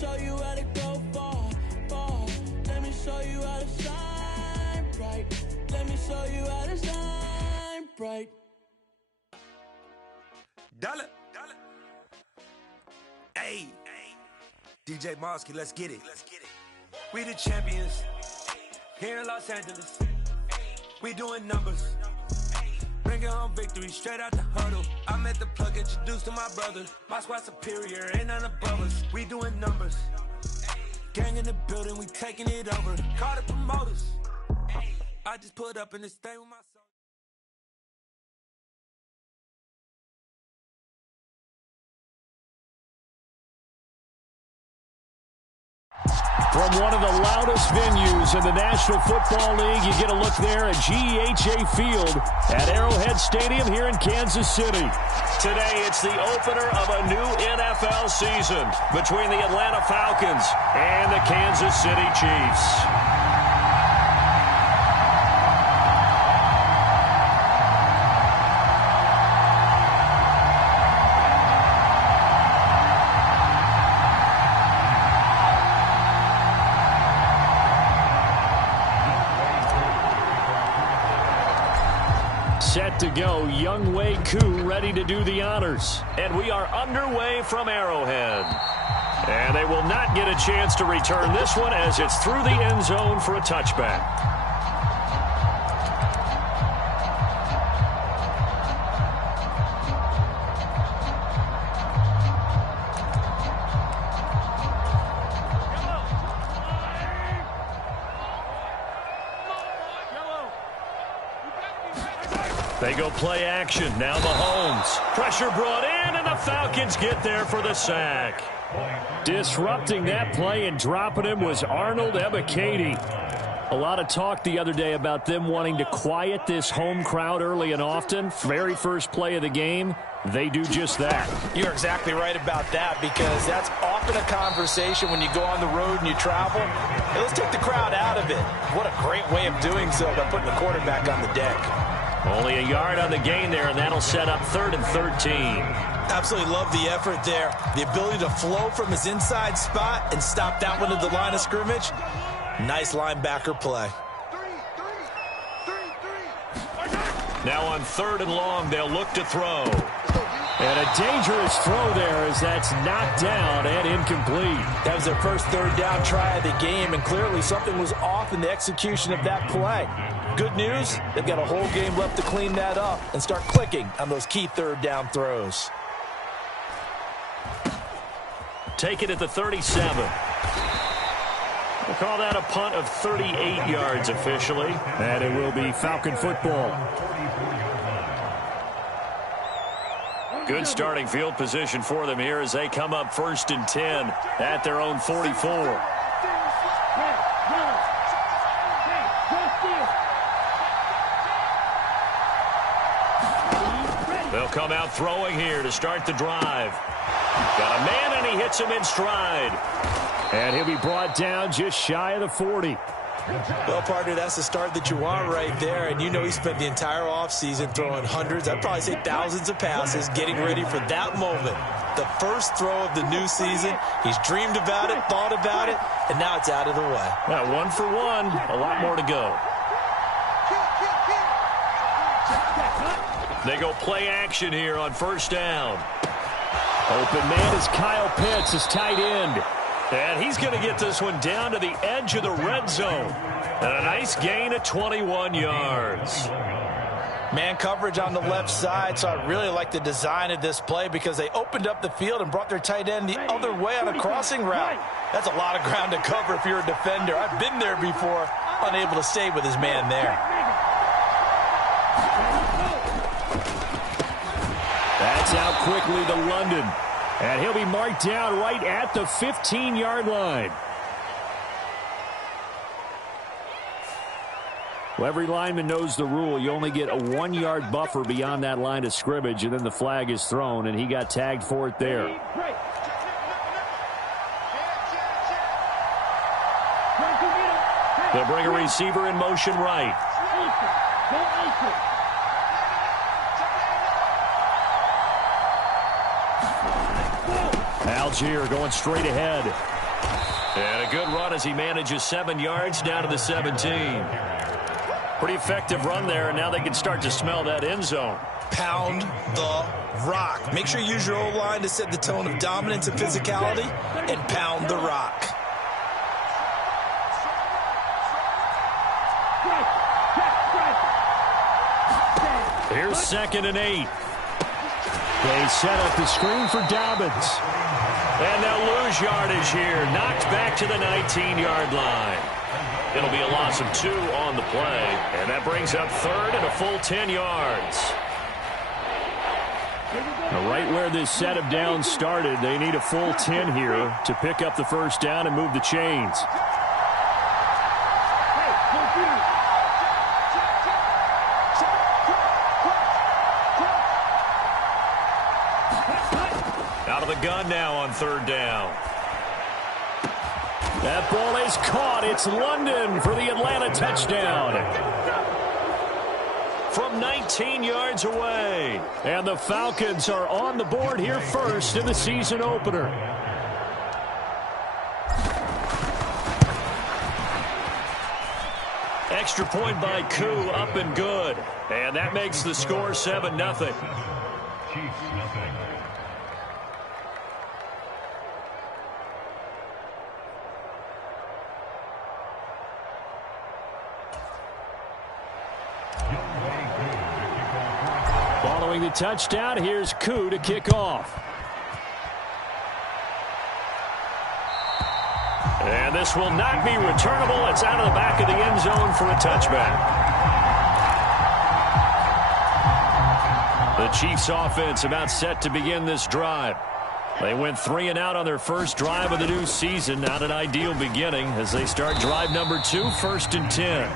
show you how to go far, far. Let me show you how to shine bright. Let me show you how to shine bright. Dollar. Hey, DJ Mosky, let's get it. We the champions here in Los Angeles. We doing numbers. Bringing home victory straight out the huddle. I'm at the plug, introduced to my brother. My squad superior, ain't none above us. We doing numbers. Gang in the building, we taking it over. Call the promoters. I just put up in this thing with my son. From one of the loudest venues in the National Football League, you get a look there at GEHA Field at Arrowhead Stadium here in Kansas City. Today, it's the opener of a new NFL season between the Atlanta Falcons and the Kansas City Chiefs. Set to go, Young Wei Koo ready to do the honors. And we are underway from Arrowhead. And they will not get a chance to return this one as it's through the end zone for a touchback. They go play action. Now Mahomes. Pressure brought in, and the Falcons get there for the sack. Disrupting that play and dropping him was Arnold Ebiketie. A lot of talk the other day about them wanting to quiet this home crowd early and often. Very first play of the game, they do just that. You're exactly right about that, because that's often a conversation when you go on the road and you travel. Hey, let's take the crowd out of it. What a great way of doing so by putting the quarterback on the deck. Only a yard on the gain there, and that'll set up 3rd and 13. Absolutely love the effort there. The ability to flow from his inside spot and stop that one at the line of scrimmage. Nice linebacker play. Now on 3rd and long, they'll look to throw. And a dangerous throw there as that's knocked down and incomplete. That was their first 3rd down try of the game, and clearly something was off in the execution of that play. Good news, they've got a whole game left to clean that up and start clicking on those key 3rd down throws. Take it at the 37. We'll call that a punt of 38 yards officially. And it will be Falcon football. Good starting field position for them here as they come up 1st and 10 at their own 44. They'll come out throwing here to start the drive. Got a man, and he hits him in stride. And he'll be brought down just shy of the 40. Well, partner, that's the start that you want right there. And you know he spent the entire offseason throwing hundreds, I'd probably say thousands of passes, getting ready for that moment. The first throw of the new season. He's dreamed about it, thought about it, and now it's out of the way. Well, 1 for 1. A lot more to go. They go play action here on 1st down. Open man is Kyle Pitts, his tight end. And he's going to get this one down to the edge of the red zone. And a nice gain of 21 yards. Man coverage on the left side, so I really like the design of this play because they opened up the field and brought their tight end the other way on a crossing route. That's a lot of ground to cover if you're a defender. I've been there before, unable to stay with his man there. That's out quickly to London. And he'll be marked down right at the 15-yard line. Well, every lineman knows the rule. You only get a 1-yard buffer beyond that line of scrimmage, and then the flag is thrown, and he got tagged for it there. They'll bring a receiver in motion right. Algier going straight ahead. And a good run as he manages 7 yards down to the 17. Pretty effective run there, and now they can start to smell that end zone. Pound the rock. Make sure you use your O-line to set the tone of dominance and physicality, and pound the rock. Here's 2nd and 8. They set up the screen for Dobbins. And they'll lose yardage here. Knocked back to the 19-yard line. It'll be a loss of 2 on the play. And that brings up 3rd and a full 10 yards. Now, right where this set of downs started, they need a full 10 here to pick up the first down and move the chains. Out of the gun now on 3rd down. That ball is caught. It's London for the Atlanta touchdown. From 19 yards away. And the Falcons are on the board here first in the season opener. Extra point by Koo, up and good. And that makes the score 7-0. Following the touchdown, here's Koo to kick off. And this will not be returnable. It's out of the back of the end zone for a touchback. The Chiefs offense about set to begin this drive. They went 3 and out on their first drive of the new season. Not an ideal beginning as they start drive number 2, 1st and 10.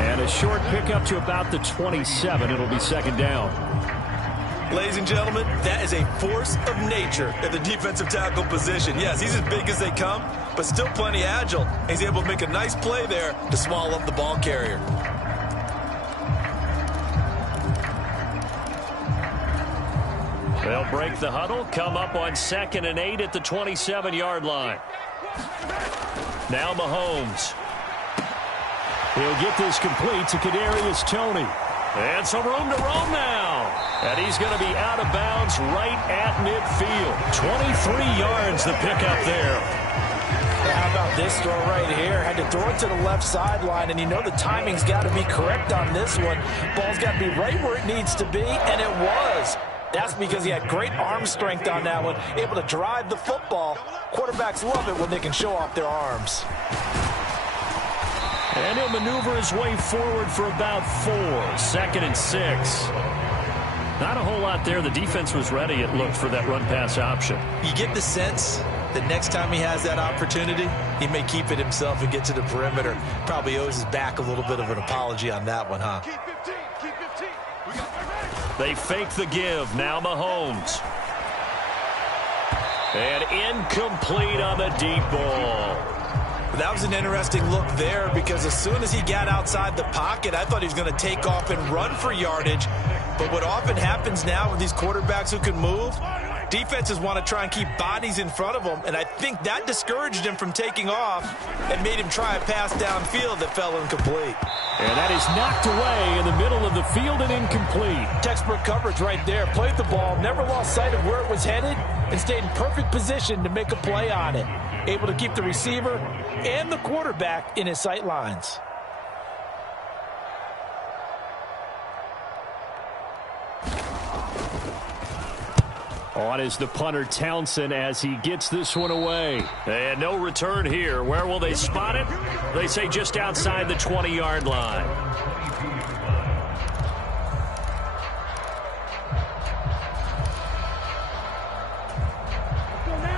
And a short pickup to about the 27. It'll be 2nd down. Ladies and gentlemen, that is a force of nature at the defensive tackle position. Yes, he's as big as they come, but still plenty agile. He's able to make a nice play there to swallow up the ball carrier. They'll break the huddle, come up on 2nd and 8 at the 27-yard line. Now Mahomes. He'll get this complete to Kadarius Toney. And some room to roam now. And he's going to be out of bounds right at midfield. 23 yards the pickup there. Yeah, how about this throw right here? Had to throw it to the left sideline, and you know the timing's got to be correct on this one. Ball's got to be right where it needs to be, and it was. That's because he had great arm strength on that one, able to drive the football. Quarterbacks love it when they can show off their arms. And he'll maneuver his way forward for about 4. 2nd and 6. Not a whole lot there. The defense was ready, it looked, for that run-pass option. You get the sense that next time he has that opportunity, he may keep it himself and get to the perimeter. Probably owes his back a little bit of an apology on that one, huh? They fake the give. Now Mahomes. And incomplete on the deep ball. That was an interesting look there because as soon as he got outside the pocket, I thought he was going to take off and run for yardage. But what often happens now with these quarterbacks who can move, defenses want to try and keep bodies in front of them, and I think that discouraged him from taking off and made him try a pass downfield that fell incomplete. And that is knocked away in the middle of the field and incomplete. Textbook coverage right there. Played the ball, never lost sight of where it was headed, and stayed in perfect position to make a play on it. Able to keep the receiver and the quarterback in his sight lines. On is the punter Townsend as he gets this one away. And no return here. Where will they spot it? They say just outside the 20-yard line.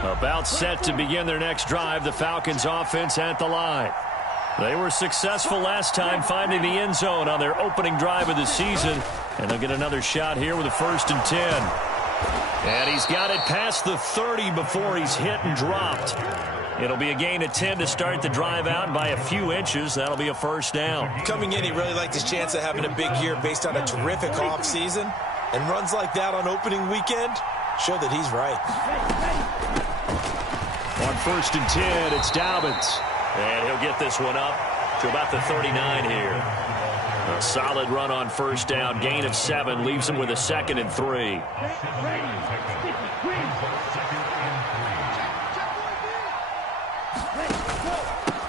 About set to begin their next drive. The Falcons offense at the line. They were successful last time finding the end zone on their opening drive of the season. And they'll get another shot here with a 1st and 10. And he's got it past the 30 before he's hit and dropped. It'll be a gain of 10 to start the drive out by a few inches. That'll be a 1st down. Coming in, he really liked his chance of having a big year based on a terrific offseason. And runs like that on opening weekend show that he's right. On 1st and 10, it's Dobbins. And he'll get this one up to about the 39 here. A solid run on 1st down. Gain of 7 leaves him with a 2nd and 3.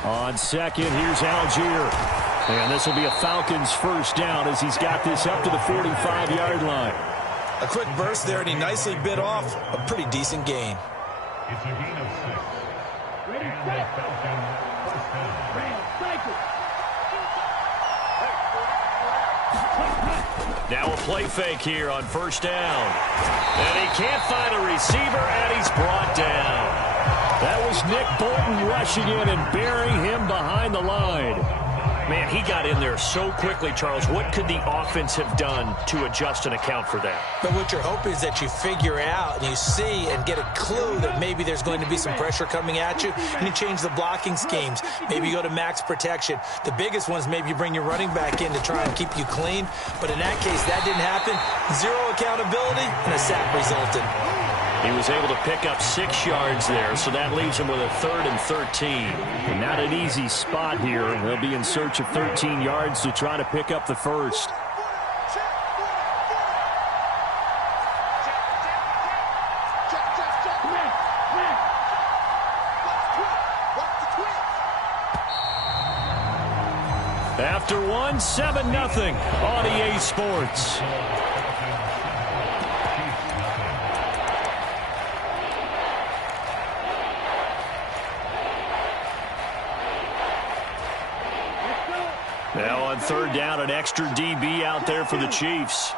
On 2nd, here's Algier. And this will be a Falcons 1st down as he's got this up to the 45-yard line. A quick burst there, and he nicely bit off a pretty decent gain. It's a gain of 6. Ready, set. First down. Now a play fake here on 1st down. And he can't find a receiver, and he's brought down. That was Nick Bolton rushing in and burying him behind the line. Man, he got in there so quickly, Charles. What could the offense have done to adjust and account for that? But what you're hoping is that you figure out and you see and get a clue that maybe there's going to be some pressure coming at you, and you change the blocking schemes. Maybe you go to max protection. The biggest one is maybe you bring your running back in to try and keep you clean. But in that case, that didn't happen. 0 accountability, and a sack resulted. He was able to pick up 6 yards there, so that leaves him with a 3rd and 13. And not an easy spot here. They'll be in search of 13 yards to try to pick up the 1st. After one, 7-0 on EA Sports. Now on 3rd down, an extra DB out there for the Chiefs.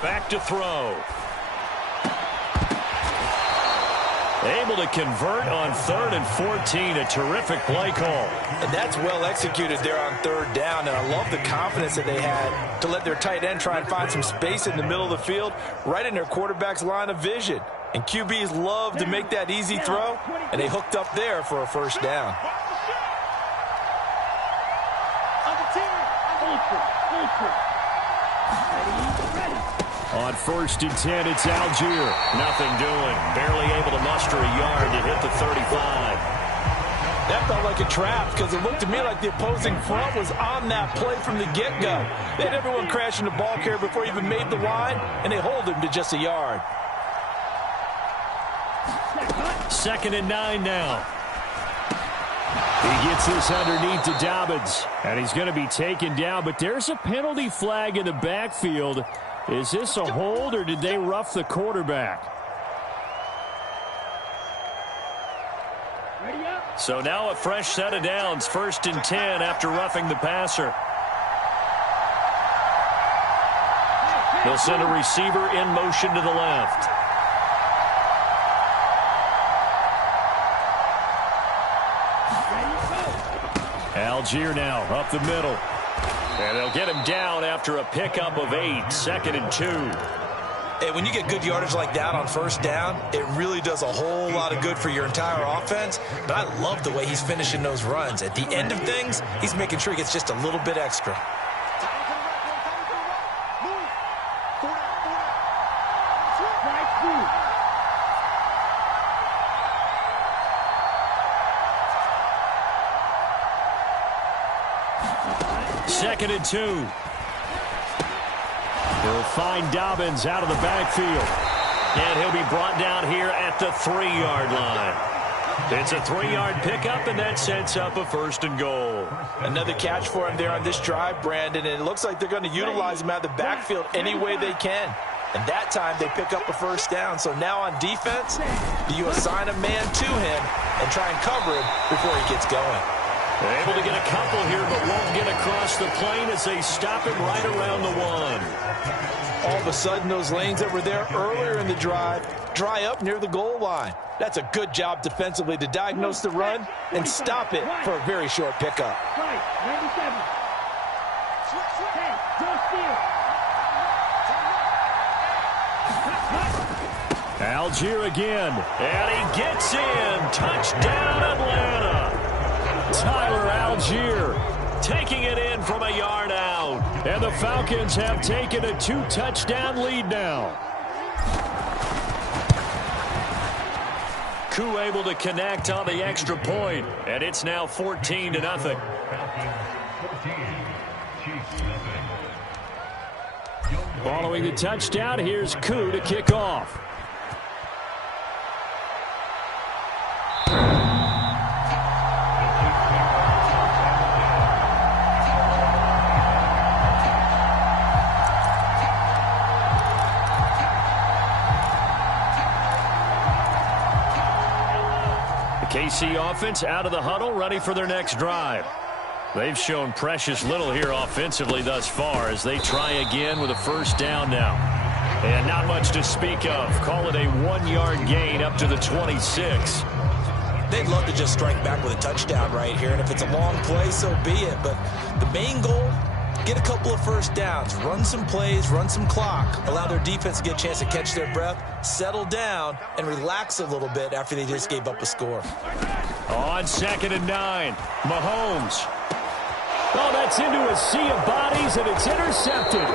Back to throw. Able to convert on 3rd and 14. A terrific play call. And that's well executed there on 3rd down. And I love the confidence that they had to let their tight end try and find some space in the middle of the field, right in their quarterback's line of vision. And QBs love to make that easy throw, and they hooked up there for a 1st down. On 1st and 10, it's Algier. Nothing doing. Barely able to muster a yard to hit the 35. That felt like a trap because it looked to me like the opposing front was on that play from the get-go. They had everyone crashing the ball carrier before he even made the line, and they hold him to just a yard. 2nd and 9 now. He gets this underneath to Dobbins, and he's going to be taken down, but there's a penalty flag in the backfield. Is this a hold, or did they rough the quarterback? So now a fresh set of downs, 1st and 10 after roughing the passer. They'll send a receiver in motion to the left. Algier now up the middle. And they'll get him down after a pickup of 8, 2nd and 2. Hey, when you get good yardage like that on 1st down, it really does a whole lot of good for your entire offense. But I love the way he's finishing those runs. At the end of things, he's making sure he gets just a little bit extra. Second and 2. He'll find Dobbins out of the backfield. And he'll be brought down here at the 3-yard line. It's a 3-yard pickup, and that sets up a 1st and goal. Another catch for him there on this drive, Brandon, and it looks like they're going to utilize him out of the backfield any way they can. And that time they pick up a 1st down. So now on defense, do you assign a man to him and try and cover him before he gets going? They're able to get a couple here, but won't get across the plane as they stop him right around the 1. All of a sudden, those lanes that were there earlier in the drive dry up near the goal line. That's a good job defensively to diagnose the run and stop it for a very short pickup. Algier again, and he gets in. Touchdown, Atlanta. Tyler Algier taking it in from a yard out. And the Falcons have taken a 2-touchdown lead now. Koo able to connect on the extra point, and it's now 14-0. Falcons 14, Chiefs nothing. Following the touchdown, here's Koo to kick off. KC offense out of the huddle, ready for their next drive. They've shown precious little here offensively thus far as they try again with a first down now. And not much to speak of. Call it a 1-yard gain up to the 26. They'd love to just strike back with a touchdown right here, and if it's a long play, so be it. But the main goal, get a couple of first downs, run some plays, run some clock, allow their defense to get a chance to catch their breath, settle down, and relax a little bit after they just gave up a score. On 2nd and 9, Mahomes. Oh, that's into a sea of bodies, and it's intercepted.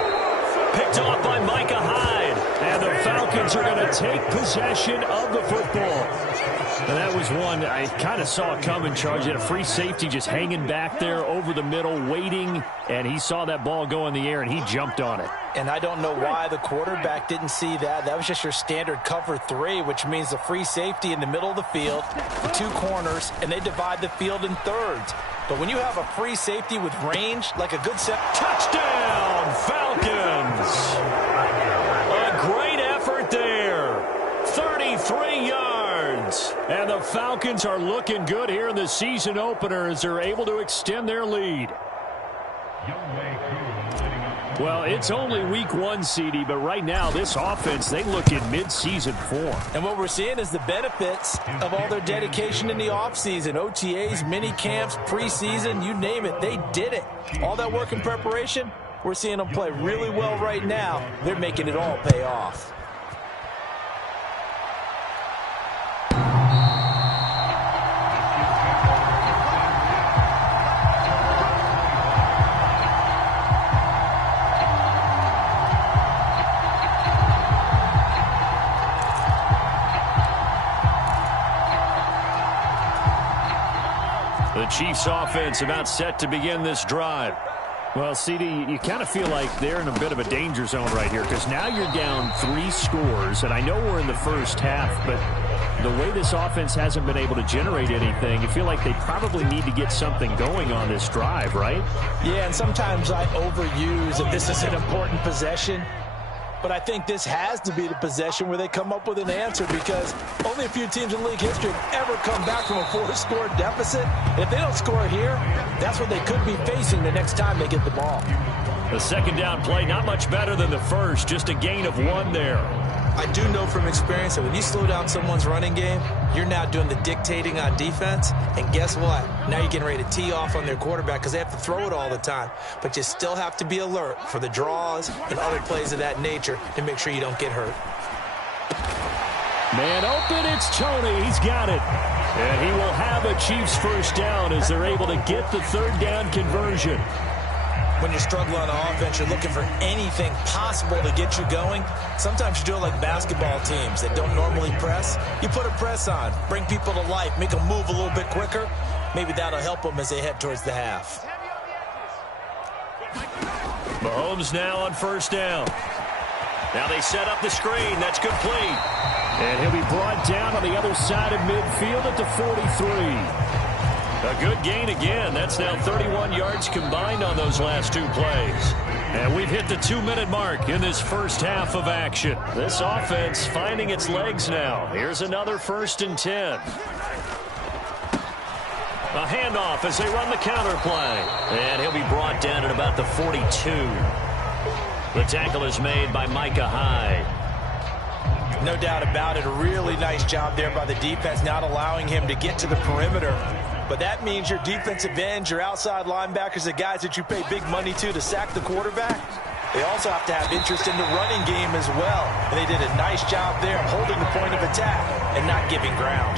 Picked off by Micah Hyde. And the Falcons are going to take possession of the football. And that was one I kind of saw coming, Charge. He had a free safety just hanging back there over the middle, waiting. And he saw that ball go in the air, and he jumped on it. And I don't know why the quarterback didn't see that. That was just your standard cover 3, which means the free safety in the middle of the field, the 2 corners, and they divide the field in thirds. But when you have a free safety with range, like a good set. Touchdown, Falcons! A great effort there. 33 yards. And the Falcons are looking good here in the season opener as they're able to extend their lead. Well, it's only week 1, CD, but right now this offense, they look in mid-season form. And what we're seeing is the benefits of all their dedication in the offseason. OTAs, mini camps, preseason, you name it, they did it. All that work in preparation, we're seeing them play really well right now. They're making it all pay off. The Chiefs offense about set to begin this drive. Well, CD, you kind of feel like they're in a bit of a danger zone right here because now you're down 3 scores, and I know we're in the first half, but the way this offense hasn't been able to generate anything, you feel like they probably need to get something going on this drive, right? Yeah, and sometimes I overuse that this is an important possession. But I think this has to be the possession where they come up with an answer because only a few teams in league history have ever come back from a 4-score deficit. And if they don't score here, that's what they could be facing the next time they get the ball. The second down play, not much better than the first, just a gain of 1 there. I do know from experience that when you slow down someone's running game, you're now doing the dictating on defense. And guess what? Now you're getting ready to tee off on their quarterback because they have to throw it all the time. But you still have to be alert for the draws and other plays of that nature to make sure you don't get hurt. Man open, it's Tony. He's got it. And he will have a Chiefs first down as they're able to get the 3rd down conversion. When you're struggling on offense, you're looking for anything possible to get you going. Sometimes you do it like basketball teams that don't normally press. You put a press on, bring people to life, make them move a little bit quicker. Maybe that'll help them as they head towards the half. Mahomes now on first down. Now they set up the screen. That's complete. And he'll be brought down on the other side of midfield at the 43. A good gain again. That's now 31 yards combined on those last 2 plays. And we've hit the 2-minute mark in this first half of action. This offense finding its legs now. Here's another 1st and 10. A handoff as they run the counter play. And he'll be brought down at about the 42. The tackle is made by Micah Hyde. No doubt about it. A really nice job there by the defense, not allowing him to get to the perimeter. But that means your defensive ends, your outside linebackers, the guys that you pay big money to sack the quarterback, they also have to have interest in the running game as well. And they did a nice job there of holding the point of attack and not giving ground.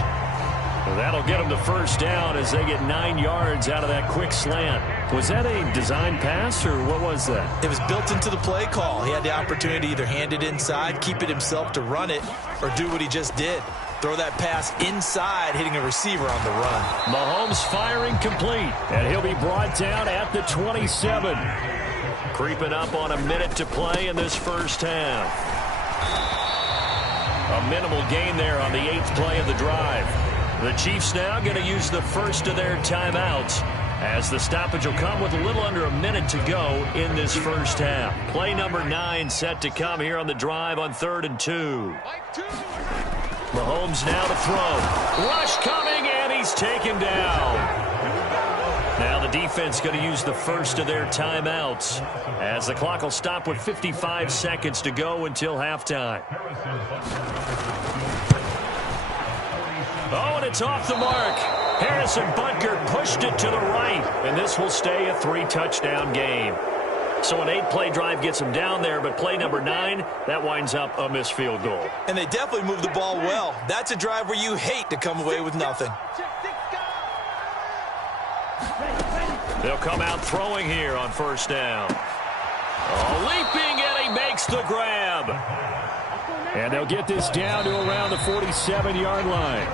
Well, that'll get them the first down as they get 9 yards out of that quick slant. Was that a design pass, or what was that? It was built into the play call. He had the opportunity to either hand it inside, keep it himself to run it, or do what he just did. Throw that pass inside, hitting a receiver on the run. Mahomes firing complete, and he'll be brought down at the 27. Creeping up on a minute to play in this first half. A minimal gain there on the 8th play of the drive. The Chiefs now going to use the first of their timeouts, as the stoppage will come with a little under a minute to go in this first half. Play number 9 set to come here on the drive on 3rd and 2. Mahomes now to throw. Rush coming, and he's taken down. Now the defense going to use the first of their timeouts, as the clock will stop with 55 seconds to go until halftime. Oh, and it's off the mark. Harrison Butker pushed it to the right, and this will stay a 3-touchdown game. So an 8-play drive gets him down there, but play number 9, that winds up a missed field goal. And they definitely moved the ball well. That's a drive where you hate to come away with nothing. They'll come out throwing here on first down. Oh, leaping, and he makes the grab. And they'll get this down to around the 47-yard line.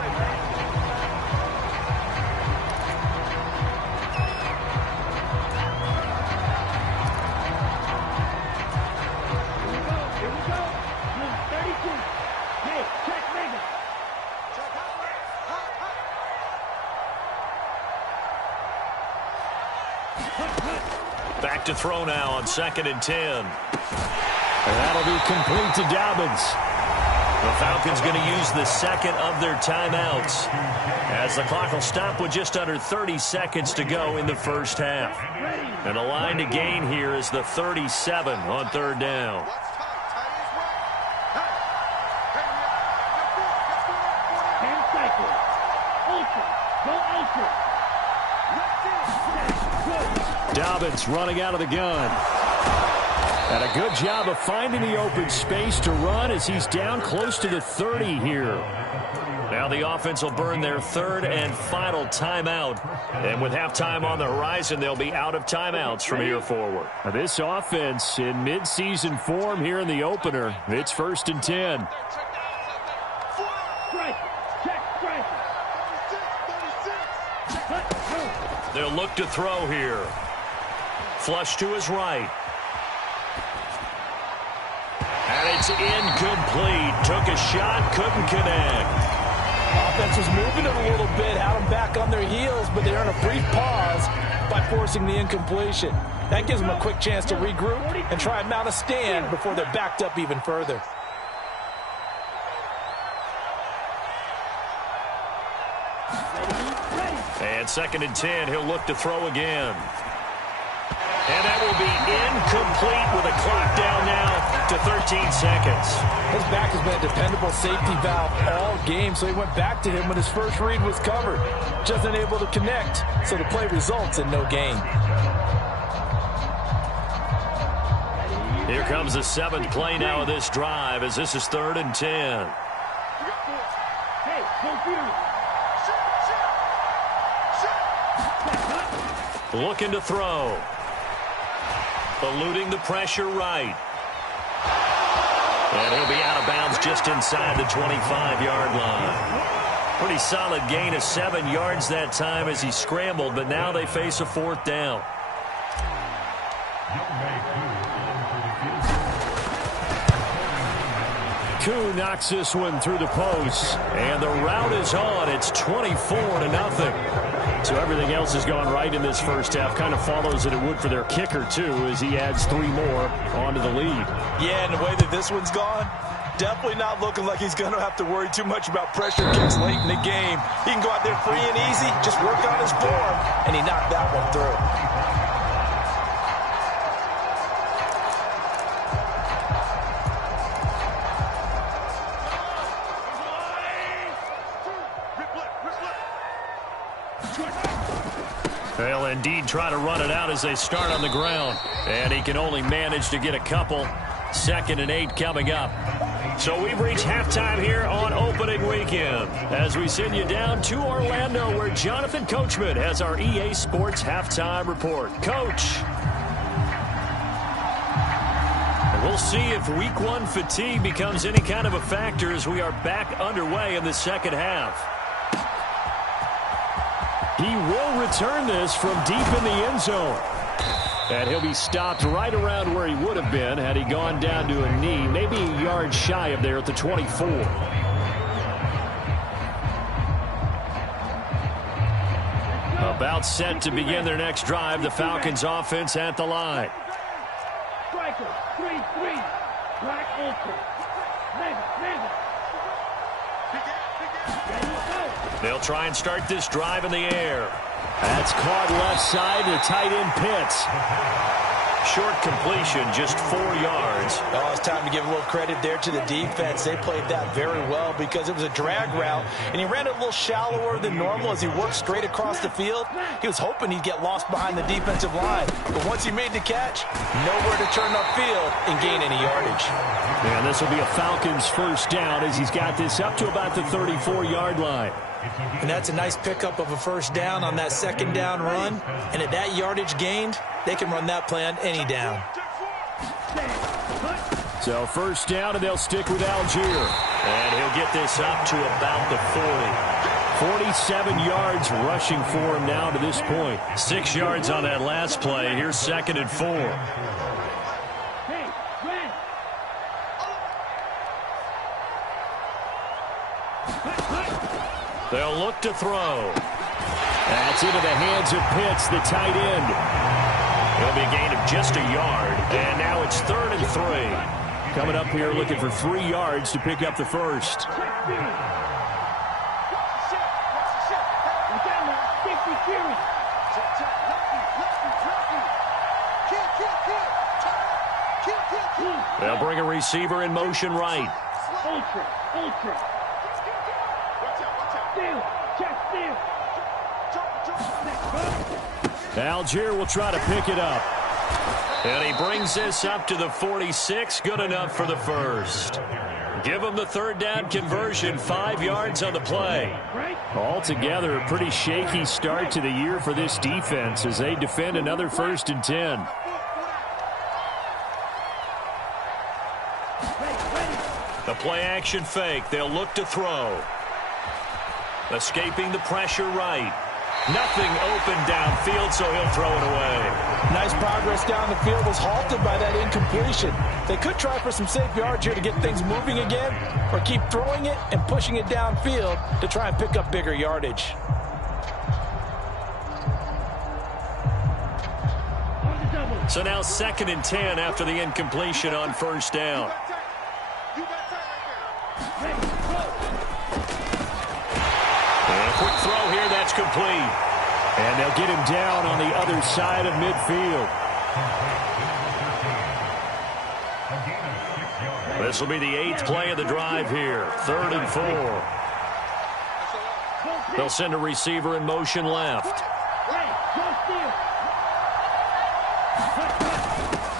Back to throw now on 2nd and 10. And that'll be complete to Dobbins. The Falcons going to use the second of their timeouts, as the clock will stop with just under 30 seconds to go in the first half. And a line to gain here is the 37 on 3rd down. Dobbins running out of the gun. And a good job of finding the open space to run, as he's down close to the 30 here. Now the offense will burn their 3rd and final timeout. And with halftime on the horizon, they'll be out of timeouts from here forward. Now this offense in midseason form here in the opener. It's 1st and 10. They'll look to throw here. Flush to his right. And it's incomplete. Took a shot, couldn't connect. Offense was moving it a little bit, had them back on their heels, but they earn a brief pause by forcing the incompletion. That gives them a quick chance to regroup and try and mount a stand before they're backed up even further. And 2nd and 10, he'll look to throw again. And that will be incomplete with a clock down now to 13 seconds. His back has been a dependable safety valve all game, so he went back to him when his first read was covered. Just unable to connect, so the play results in no gain. Here comes the 7th play now of this drive, as this is 3rd and 10. Looking to throw. Eluding the pressure right. And he'll be out of bounds just inside the 25-yard line. Pretty solid gain of 7 yards that time as he scrambled, but now they face a 4th down. Koo knocks this one through the post, and the route is on. It's 24-0. So everything else has gone right in this first half. Kind of follows that it would for their kicker, too, as he adds 3 more onto the lead. Yeah, and the way that this one's gone, definitely not looking like he's going to have to worry too much about pressure kicks late in the game. He can go out there free and easy, just work on his form, and he knocked that one through. They'll indeed try to run it out as they start on the ground. And he can only manage to get a couple. 2nd and 8 coming up. So we've reached halftime here on opening weekend, as we send you down to Orlando, where Jonathan Coachman has our EA Sports halftime report. Coach. And we'll We'll see if week one fatigue becomes any kind of a factor as we are back underway in the second half. He will return this from deep in the end zone. And he'll be stopped right around where he would have been had he gone down to a knee, maybe a yard shy of there at the 24. About set to begin their next drive, the Falcons offense at the line. Striker, 3-3. Black ultra. They'll try and start this drive in the air. That's caught left side to tight end Pitts. Short completion, just 4 yards. Oh, it's time to give a little credit there to the defense. They played that very well because it was a drag route, and he ran it a little shallower than normal as he worked straight across the field. He was hoping he'd get lost behind the defensive line, but once he made the catch, nowhere to turn upfield and gain any yardage. And this will be a Falcons first down as he's got this up to about the 34-yard line. And that's a nice pickup of a first down on that second down run. And at that yardage gained, they can run that play on any down. So first down, and they'll stick with Algier. And he'll get this up to about the 40. 47 yards rushing for him now to this point. 6 yards on that last play. Here's 2nd and 4. They'll look to throw. That's into the hands of Pitts, the tight end. It'll be a gain of just a yard. And now it's 3rd and 3. Coming up here looking for 3 yards to pick up the first. They'll bring a receiver in motion right. Ultra. Algier will try to pick it up. And he brings this up to the 46. Good enough for the first. Give him the 3rd down conversion. 5 yards on the play. Altogether, a pretty shaky start to the year for this defense as they defend another 1st and 10. The play action fake. They'll look to throw. Escaping the pressure right. Nothing open downfield, so he'll throw it away. Nice progress down the field was halted by that incompletion. They could try for some safe yards here to get things moving again, or keep throwing it and pushing it downfield to try and pick up bigger yardage. So now 2nd and 10 after the incompletion on first down. And a quick throw here, that's complete. And they'll get him down on the other side of midfield. This will be the 8th play of the drive here. 3rd and 4. They'll send a receiver in motion left.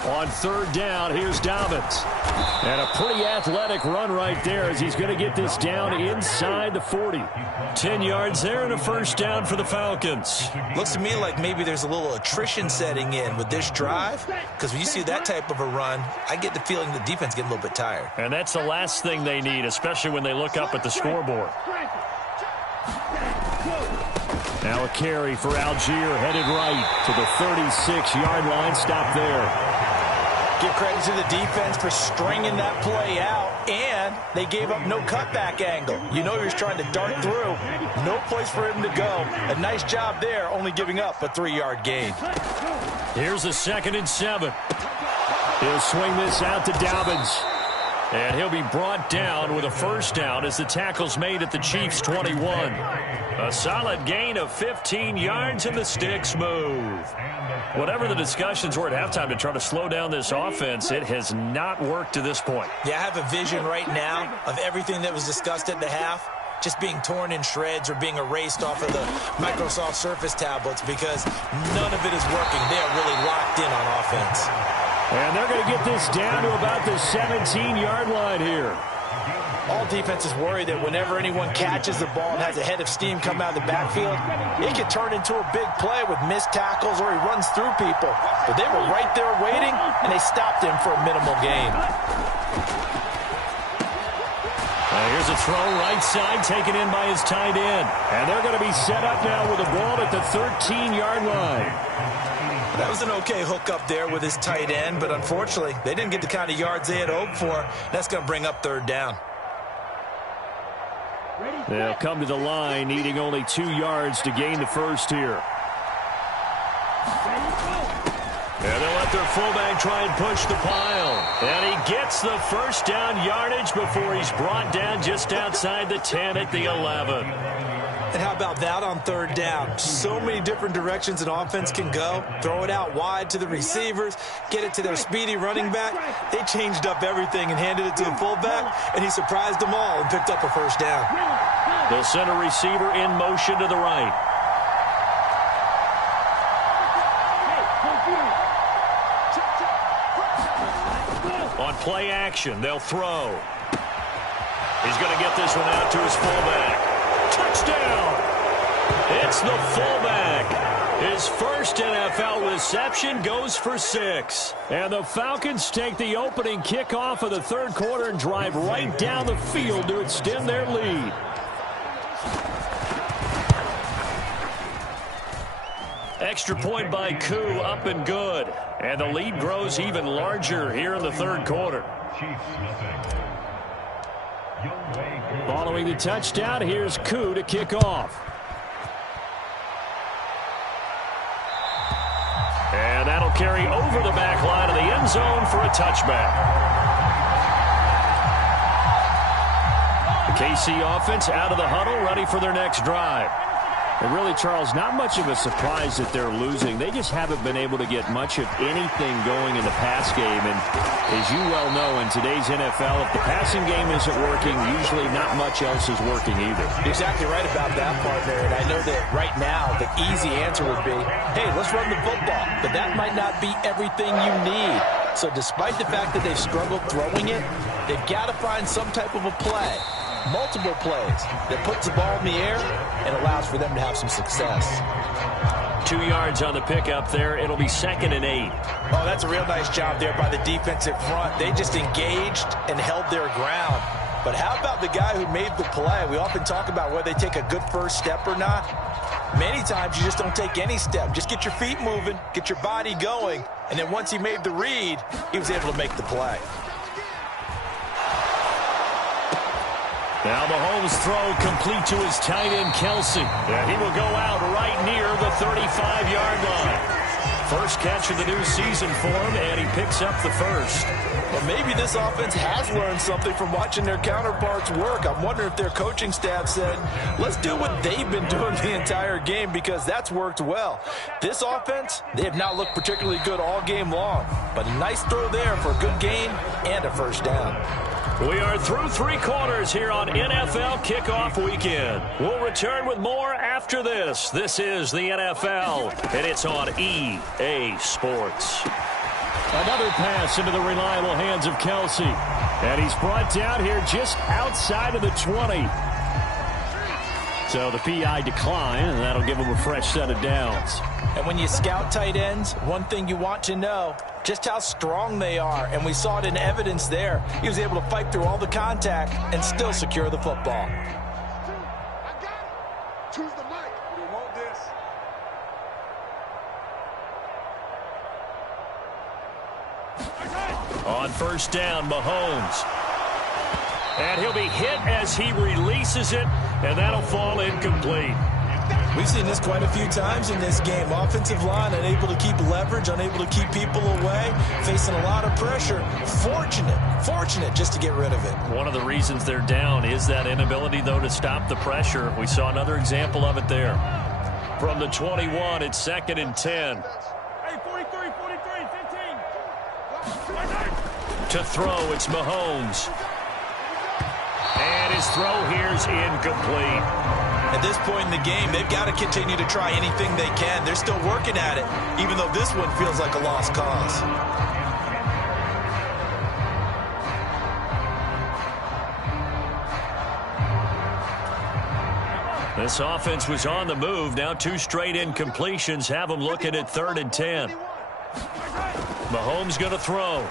On 3rd down, here's Dobbins. And a pretty athletic run right there as he's going to get this down inside the 40. 10 yards there and a first down for the Falcons. Looks to me like maybe there's a little attrition setting in with this drive, because when you see that type of a run, I get the feeling the defense getting a little bit tired. And that's the last thing they need, especially when they look up at the scoreboard. Now a carry for Algier, headed right to the 36-yard line. Stop there. Give credit to the defense for stringing that play out, and they gave up no cutback angle. You know he was trying to dart through. No place for him to go. A nice job there, only giving up a 3-yard gain. Here's a 2nd and 7. He'll swing this out to Dobbins. And he'll be brought down with a first down as the tackle's made at the Chiefs' 21. A solid gain of 15 yards and the sticks move. Whatever the discussions were at halftime to try to slow down this offense, it has not worked to this point. Yeah, I have a vision right now of everything that was discussed at the half just being torn in shreds or being erased off of the Microsoft Surface tablets because none of it is working. They are really locked in on offense. And they're going to get this down to about the 17-yard line here. All defenses worry that whenever anyone catches the ball and has a head of steam come out of the backfield, it can turn into a big play with missed tackles or he runs through people. But they were right there waiting, and they stopped him for a minimal gain. Here's a throw right side taken in by his tight end. And they're going to be set up now with the ball at the 13-yard line. That was an okay hook up there with his tight end, but unfortunately, they didn't get the kind of yards they had hoped for. That's going to bring up third down. They'll come to the line, needing only 2 yards to gain the first here. And they'll let their fullback try and push the pile. And he gets the first down yardage before he's brought down just outside the 10 at the 11. And how about that on third down? So many different directions an offense can go. Throw it out wide to the receivers, get it to their speedy running back. They changed up everything and handed it to the fullback, and he surprised them all and picked up a first down. They'll send a receiver in motion to the right. On play action, they'll throw. He's going to get this one out to his fullback. Touchdown! It's the fullback. His first NFL reception goes for 6. And the Falcons take the opening kickoff of the third quarter and drive right down the field to extend their lead. Extra point by Koo, up and good. And the lead grows even larger here in the third quarter. Following the touchdown, here's Koo to kick off. And that'll carry over the back line of the end zone for a touchback. The KC offense out of the huddle, ready for their next drive. And really, Charles, not much of a surprise that they're losing. They just haven't been able to get much of anything going in the pass game. And as you well know, in today's NFL, if the passing game isn't working, usually not much else is working either. You're exactly right about that, partner. And I know that right now the easy answer would be, hey, let's run the football. But that might not be everything you need. So despite the fact that they've struggled throwing it, they've got to find some type of a play. Multiple plays that puts the ball in the air and allows for them to have some success. 2 yards on the pickup there. It'll be 2nd and 8. Oh, that's a real nice job there by the defensive front. They just engaged and held their ground. But how about the guy who made the play? We often talk about whether they take a good first step or not. Many times you just don't take any step. Just get your feet moving, get your body going, and then once he made the read, he was able to make the play. Now Mahomes' throw complete to his tight end, Kelsey. And he will go out right near the 35-yard line. First catch of the new season for him, and he picks up the first. Well, maybe this offense has learned something from watching their counterparts work. I'm wondering if their coaching staff said, let's do what they've been doing the entire game, because that's worked well. This offense, they have not looked particularly good all game long. But a nice throw there for a good gain and a first down. We are through 3 quarters here on NFL Kickoff Weekend. We'll return with more after this. This is the NFL, and it's on EA Sports. Another pass into the reliable hands of Kelsey. And he's brought down here just outside of the 20. So the PI decline, and that'll give him a fresh set of downs. And when you scout tight ends, one thing you want to know, just how strong they are. And we saw it in evidence there. He was able to fight through all the contact and still secure the football. Choose the mic. We want this. On first down, Mahomes. And he'll be hit as he releases it, and that'll fall incomplete. We've seen this quite a few times in this game. Offensive line unable to keep leverage, unable to keep people away, facing a lot of pressure. Fortunate just to get rid of it. One of the reasons they're down is that inability, though, to stop the pressure. We saw another example of it there. From the 21, it's 2nd and 10. Hey, 43, 15. To throw, it's Mahomes. And his throw here's incomplete. At this point in the game, they've got to continue to try anything they can. They're still working at it, even though this one feels like a lost cause. This offense was on the move. Now 2 straight incompletions have them looking at 3rd and 10. Mahomes going to throw.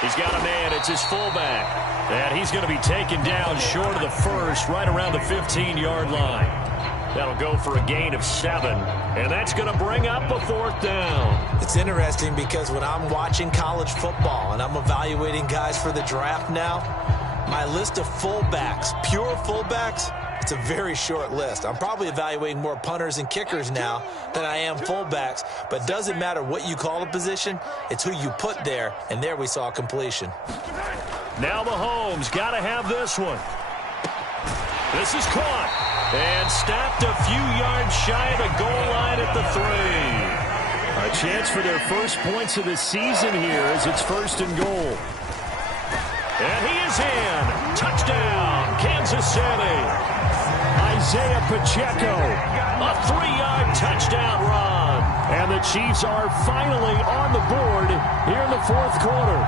He's got a man. It's his fullback. And he's going to be taken down short of the first, right around the 15-yard line. That'll go for a gain of 7. And that's going to bring up a 4th down. It's interesting because when I'm watching college football and I'm evaluating guys for the draft now, my list of fullbacks, pure fullbacks, it's a very short list. I'm probably evaluating more punters and kickers now than I am fullbacks, but doesn't matter what you call a position, it's who you put there, and there we saw completion. Now Mahomes got to have this one. This is caught and stopped a few yards shy of the goal line at the 3. A chance for their first points of the season here as it's 1st and goal. And he is in. Touchdown, Kansas City. Isaiah Pacheco, a 3-yard touchdown run. And the Chiefs are finally on the board here in the 4th quarter.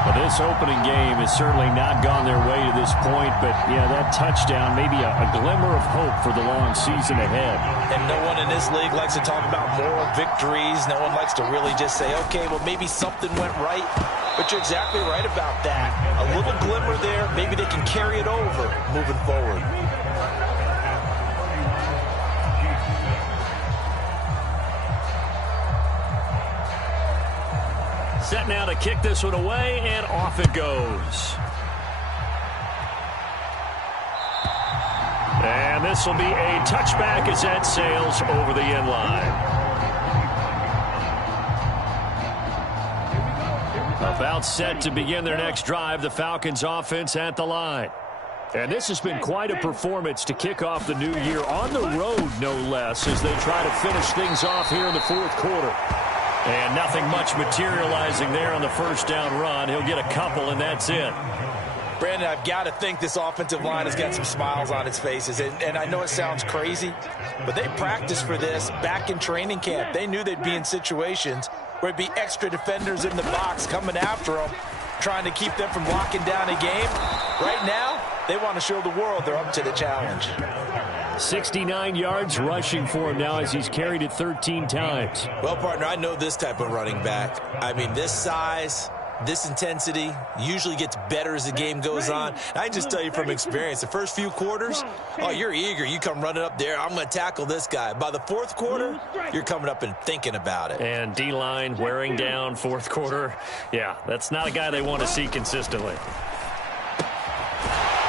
Well, this opening game has certainly not gone their way to this point, but, yeah, that touchdown, maybe a glimmer of hope for the long season ahead. And no one in this league likes to talk about moral victories. No one likes to really just say, okay, well, maybe something went right. But you're exactly right about that. A little glimmer there. Maybe they can carry it over moving forward. Set now to kick this one away, and off it goes. And this will be a touchback as that sails over the end line. About set to begin their next drive, the Falcons offense at the line. And this has been quite a performance to kick off the new year on the road, no less, as they try to finish things off here in the 4th quarter. And nothing much materializing there on the 1st down run. He'll get a couple, and that's it. Brandon, I've got to think this offensive line has got some smiles on its faces. And I know it sounds crazy, but they practiced for this back in training camp. They knew they'd be in situations where it'd be extra defenders in the box coming after them, trying to keep them from locking down a game. Right now, they want to show the world they're up to the challenge. 69 yards rushing for him now as he's carried it 13 times. Well, partner, I know this type of running back. I mean, this size, this intensity usually gets better as the game goes on. I just tell you from experience, the first few quarters, oh, you're eager. You come running up there, I'm going to tackle this guy. By the 4th quarter, you're coming up and thinking about it. And D-line wearing down 4th quarter. Yeah, that's not a guy they want to see consistently.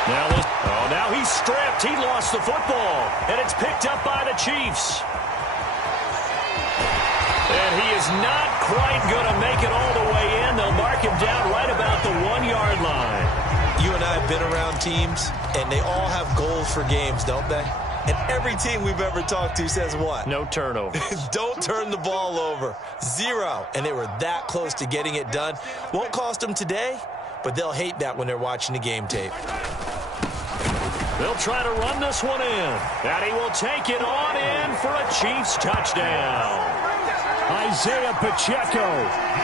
Now he's stripped. He lost the football, and it's picked up by the Chiefs. And he is not quite going to make it all the way in. They'll mark him down right about the 1-yard line. You and I have been around teams, and they all have goals for games, don't they? And every team we've ever talked to says what? No turnover. Don't turn the ball over. 0. And they were that close to getting it done. Won't cost them today, but they'll hate that when they're watching the game tape. They'll try to run this one in. And he will take it on in for a Chiefs touchdown. Isaiah Pacheco,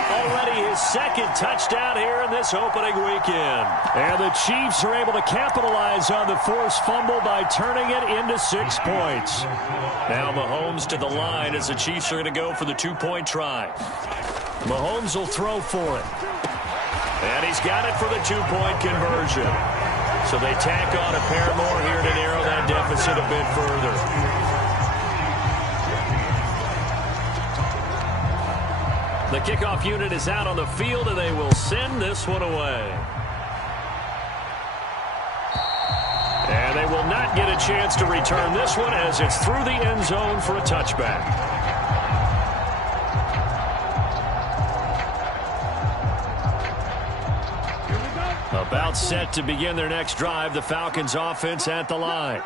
already his 2nd touchdown here in this opening weekend. And the Chiefs are able to capitalize on the forced fumble by turning it into 6 points. Now Mahomes to the line as the Chiefs are going to go for the 2-point try. Mahomes will throw for it. And he's got it for the 2-point conversion. So they tack on a pair more here to narrow that deficit a bit further. The kickoff unit is out on the field, and they will send this one away. And they will not get a chance to return this one as it's through the end zone for a touchback. About set to begin their next drive, the Falcons offense at the line.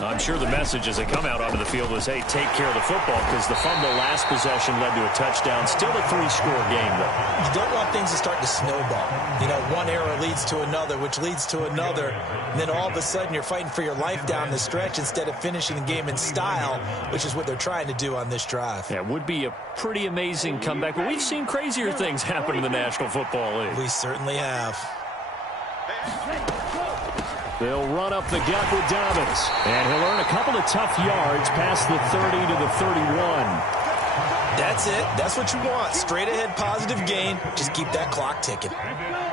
I'm sure the message as they come out onto the field was, hey, take care of the football, because the fumble last possession led to a touchdown. Still a 3-score game, though. You don't want things to start to snowball. You know, one error leads to another, which leads to another. And then all of a sudden you're fighting for your life down the stretch instead of finishing the game in style, which is what they're trying to do on this drive. Yeah, it would be a pretty amazing comeback, but we've seen crazier things happen in the National Football League. We certainly have. They'll run up the gut with Dobbins. And he'll earn a couple of tough yards past the 30 to the 31. That's it. That's what you want. Straight ahead positive gain. Just keep that clock ticking.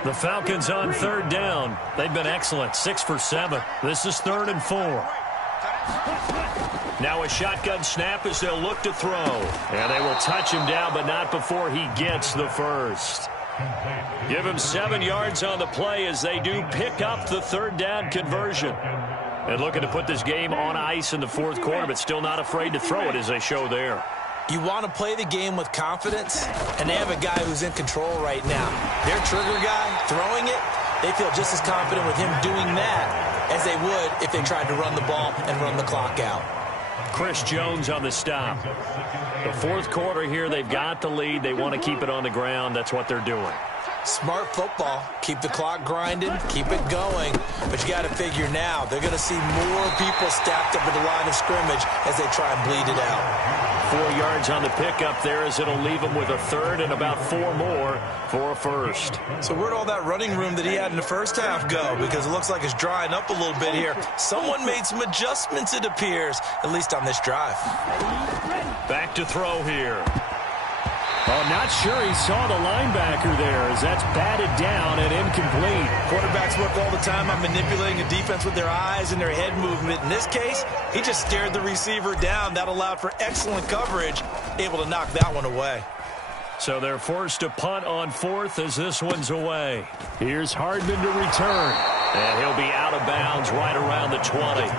The Falcons on third down. They've been excellent. 6 for 7. This is 3rd and 4. Now a shotgun snap as they'll look to throw. And they will touch him down, but not before he gets the first. Give him 7 yards on the play as they do pick up the 3rd down conversion. And looking to put this game on ice in the 4th quarter, but still not afraid to throw it as they show there. You want to play the game with confidence, and they have a guy who's in control right now. Their trigger guy, throwing it, they feel just as confident with him doing that as they would if they tried to run the ball and run the clock out. Chris Jones on the stop. The 4th quarter here, they've got the lead. They want to keep it on the ground. That's what they're doing. Smart football. Keep the clock grinding. Keep it going. But you got to figure now, they're going to see more people stacked up at the line of scrimmage as they try and bleed it out. 4 yards on the pickup there as it'll leave him with a 3rd and about 4 more for a first. So where'd all that running room that he had in the first half go? Because it looks like it's drying up a little bit here. Someone made some adjustments, it appears, at least on this drive. Back to throw here. Oh, not sure he saw the linebacker there as that's batted down and incomplete. Quarterbacks work all the time on manipulating a defense with their eyes and their head movement. In this case, he just stared the receiver down. That allowed for excellent coverage, able to knock that one away. So they're forced to punt on 4th as this one's away. Here's Hardman to return. And he'll be out of bounds right around the 20.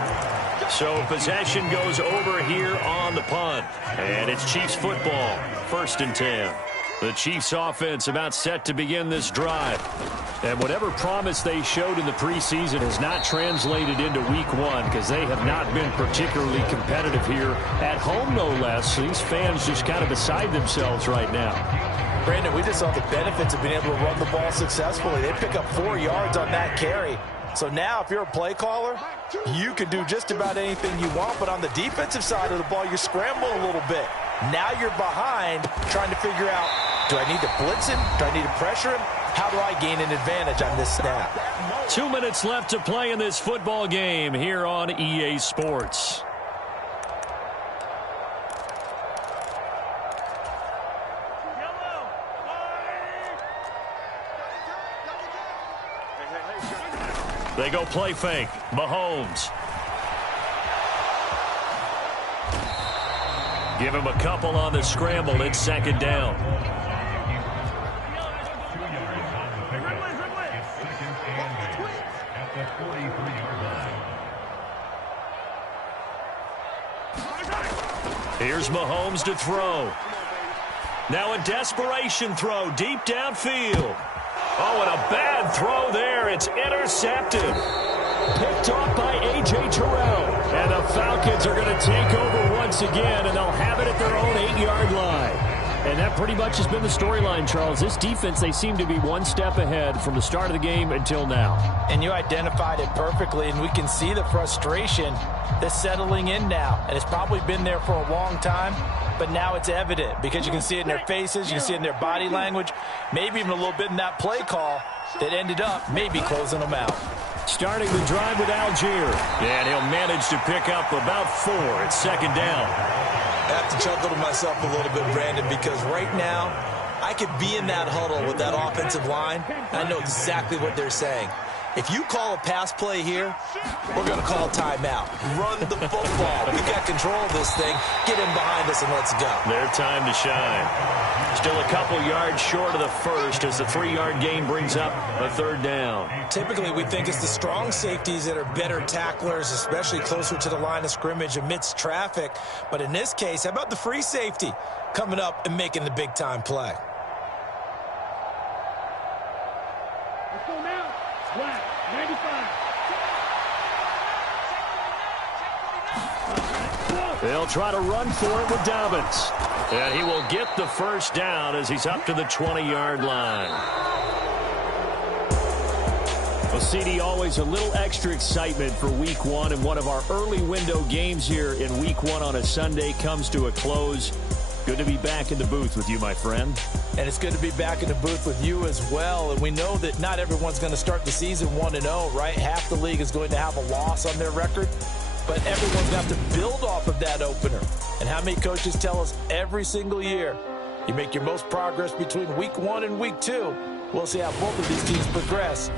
So possession goes over here on the punt. And it's Chiefs football, 1st and 10. The Chiefs offense about set to begin this drive. And whatever promise they showed in the preseason has not translated into week 1 because they have not been particularly competitive here at home, no less. These fans just kind of beside themselves right now. Brandon, we just saw the benefits of being able to run the ball successfully. They pick up 4 yards on that carry. So now if you're a play caller, you can do just about anything you want. But on the defensive side of the ball, you're scrambling a little bit. Now you're behind trying to figure out, do I need to blitz him? Do I need to pressure him? How do I gain an advantage on this snap? 2 minutes left to play in this football game here on EA Sports. They go play fake. Mahomes. Give him a couple on the scramble. It's 2nd down. Here's Mahomes to throw. Now a desperation throw deep downfield. Oh, and a bad throw there. It's intercepted. Picked off by A.J. Terrell. And the Falcons are going to take over once again, and they'll have it at their own 8-yard line. And that pretty much has been the storyline, Charles. This defense, they seem to be one step ahead from the start of the game until now. And you identified it perfectly, and we can see the frustration that's settling in now. And it's probably been there for a long time, but now it's evident because you can see it in their faces, you can see it in their body language, maybe even a little bit in that play call that ended up maybe closing them out. Starting the drive with Algier. And he'll manage to pick up about 4. It's 2nd down. I have to chuckle to myself a little bit, Brandon, because right now I could be in that huddle with that offensive line. I know exactly what they're saying. If you call a pass play here, we're going to call timeout. Run the football. We've got control of this thing. Get him behind us and let's go. Their time to shine. Still a couple yards short of the first as the 3-yard gain brings up a 3rd down. Typically, we think it's the strong safeties that are better tacklers, especially closer to the line of scrimmage amidst traffic. But in this case, how about the free safety coming up and making the big-time play? Let's go now. Black, 95. They'll try to run for it with Dobbins. And he will get the first down as he's up to the 20-yard line. Well, CD, always a little extra excitement for Week 1, and one of our early window games here in Week 1 on a Sunday comes to a close. Good to be back in the booth with you, my friend. And it's good to be back in the booth with you as well. And we know that not everyone's going to start the season 1-0, right? Half the league is going to have a loss on their record. But everyone's got to build off of that opener. And how many coaches tell us every single year, you make your most progress between week 1 and week 2. We'll see how both of these teams progress.